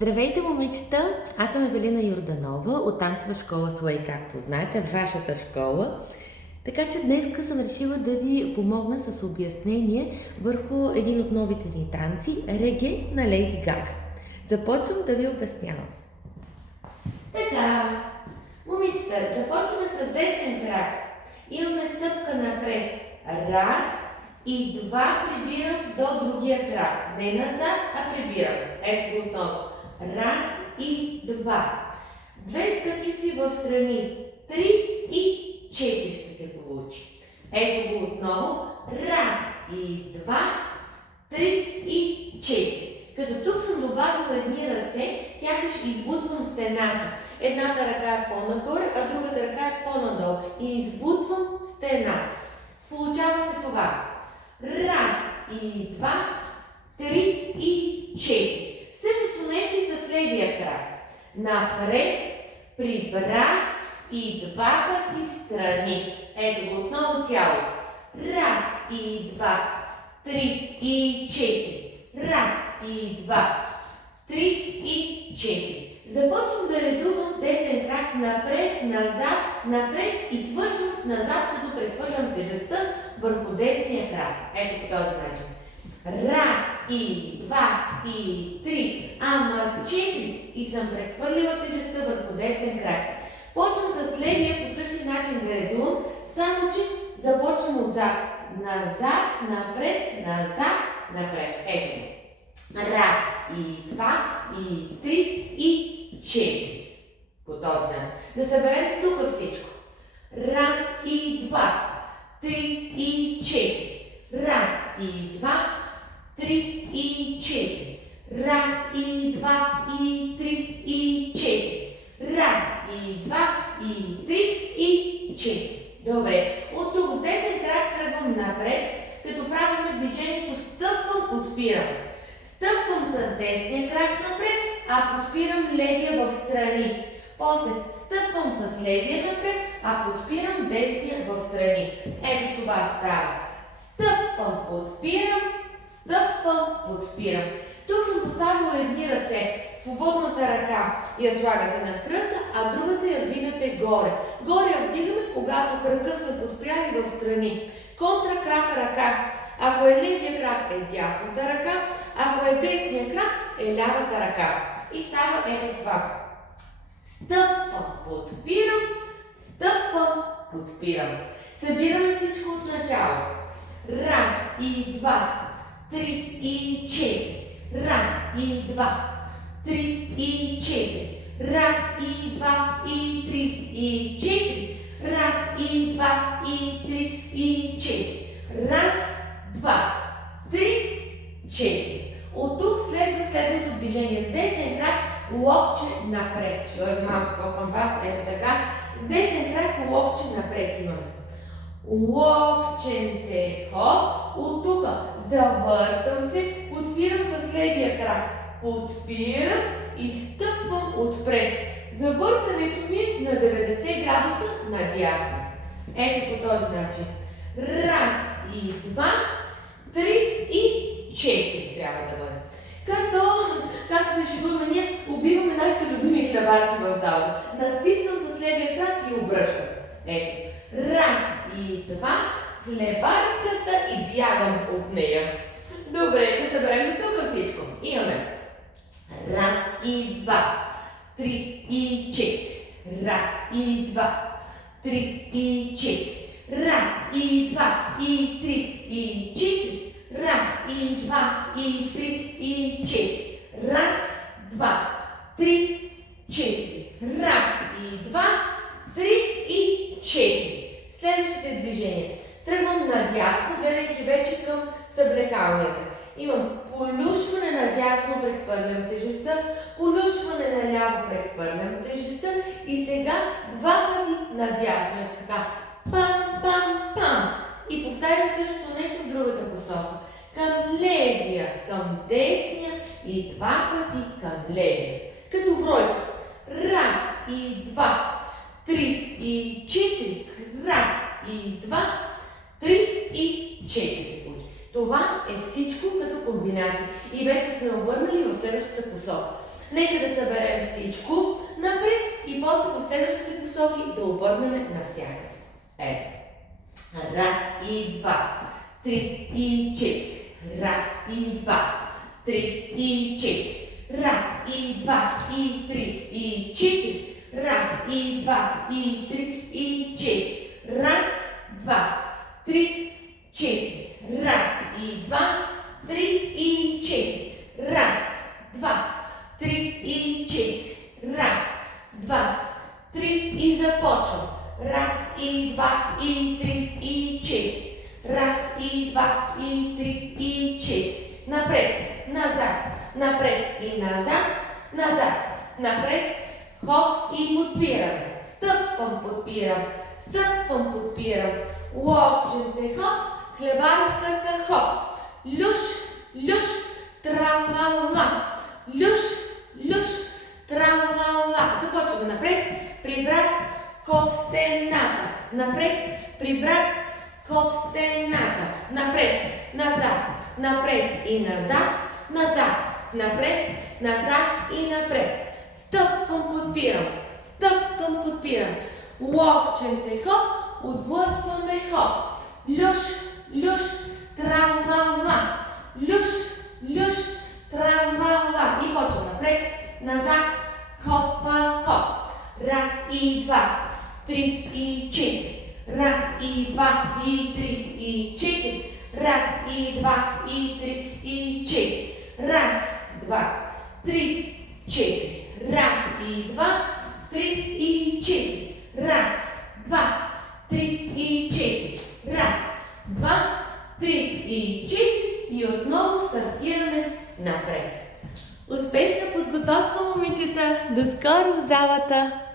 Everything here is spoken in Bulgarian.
Здравейте, момичета! Аз съм Евелина Йорданова от танцова школа Sway, както знаете, вашата школа. Така че днес съм решила да ви помогна с обяснение върху един от новите ни танци – реге на Лейди Гага. Започвам да ви обяснявам. Така, момичета, започваме с десен крак. Имаме стъпка напред. Раз и два, прибирам до другия крак. Не назад, а прибирам. Ето го отново. Раз и два. Две стъпчици в страни. 3 и 4 ще се получи. Ето го отново. Раз и два, 3 и 4. Като тук съм добавила едни ръце, сякаш избутвам стената. Едната ръка е по-нагоре, а другата ръка е по-надолу. И избутвам стената. Получава се това. Раз и два, 3 и 4. Същото нещо и с левия крак. Напред, прибрах и два пъти страни. Ето го отново цялото. Раз и два, 3 и 4. Раз и два, 3 и 4. Започвам да редувам десен крак напред, назад, напред и свършвам с назад, като прехвърлям тежестта върху десния крак. Ето по този начин. Раз и два и три, ама 4 и съм прехвърлила тежестта върху десен крак. Почвам с левия по същия начин да редувам, само че започвам отзад. Назад, напред, назад, напред. Ето. Раз и два и три и 4. По този начин. Да съберем тук всичко. Раз и два, 3 и 4. Раз и два, 3 и 4. Раз и два и 3 и 4. Раз и два и 3 и 4. Добре. От тук с десен крак тръгвам напред, като правим движението стъпвам, подпирам. Стъпвам с десния крак напред, а подпирам левия в страни. После стъпвам с левия напред, а подпирам десния в страни. Ето това става. Стъпвам, подпирам, стъпвам, подпирам. Тук съм поставила едни ръце. Свободната ръка я слагате на кръста, а другата я вдигате горе. Горе я вдигаме, когато крака сме подпряли в страни. Контра крак, ръка. Ако е левия крак, е дясната ръка. Ако е десния крак, е лявата ръка. И става ето това. Стъпвам, подпирам, стъпвам, подпирам. Събираме всичко от начало. Раз и два, 3 и 4. Раз и два, 3 и 4. Раз и два и 3 и 4. Раз и два и 3 и 4. Раз, два, 3, 4. От тук следва следното движение. С десен крак локче напред. Ще дойде малко към вас. Ето така. С десен крак локче напред имаме. Локченце, хоп. От тук завъртам се, подпирам с левия крак. Подпирам и стъпвам отпред. Завъртането ми е на 90 градуса надясно. Ето по този начин. Раз и два, 3 и 4 трябва да бъде. Като, както се шегуваме ние, убиваме нашите любими хлебарки в залата. Натискам с левия крак и обръщам. Ето. Раз и два, хлебарката и бягам от нея. Добре, да съберем до тук всичко. Имаме. Раз и два, 3 и 4. Раз и два, 3 и 4. Раз и два и 3 и 4. Раз и два и 3 и 4. Раз, два, 3, 4. Раз и два, 3 и 4. Следващите движения. Тръгвам надясно, гледайки вече към съблекалнията. Имам полюшване надясно, прехвърлям тежестта, полюшване наляво, прехвърлям тежестта и сега два пъти надясно. Ето сега. Пам, пам, пам. И повтарям същото нещо в другата посока. Към левия, към десния и два пъти към левия. Като бройка. Раз и два, 3 и 4. Раз и два, 3 и 4 се получи. Това е всичко като комбинация. И вече сме обърнали в следващата посока. Нека да съберем всичко напред и после по следващите посоки да обърнем навсякъде. Ето. Раз и два, три и четири. Раз и два, три и четири. Раз и два и три и четири. Раз и два и три и четири. Раз, два, три, четири. Раз и два, три и четири. Раз, два, три и четири. Раз, два, три и започвам. Раз и два и три и четири. Раз и два и три и четири. Напред, назад, напред и назад, назад, напред. Хоп и подпираме. Стъпвам, подпирам. Стъпвам, подпирам. Локченце, хоп. Хлебарката, хоп. Люш, люш, тралала. Люш, люш, тралала. Започваме напред. Прибрах, хоп, стената. Напред. Прибрах, хоп, стената. Напред, назад, напред и назад, назад, напред, назад и напред. Стъпвам, подпирам. Стъпвам, подпирам. Локченце, хоп. Отблъскваме, хоп. Люш, люш, трамвала. Люш, люш, трамвала. И почвам напред, назад, хопа, хоп. Раз и два, три и четири. Раз и два и три и четири. Раз и два и три и четири. Раз, два, три, четири. Раз и два, три и четири. Раз, два, три и четири. Раз, два, три и четири. И отново стартираме напред. Успешна подготовка, момичета! До скоро в залата!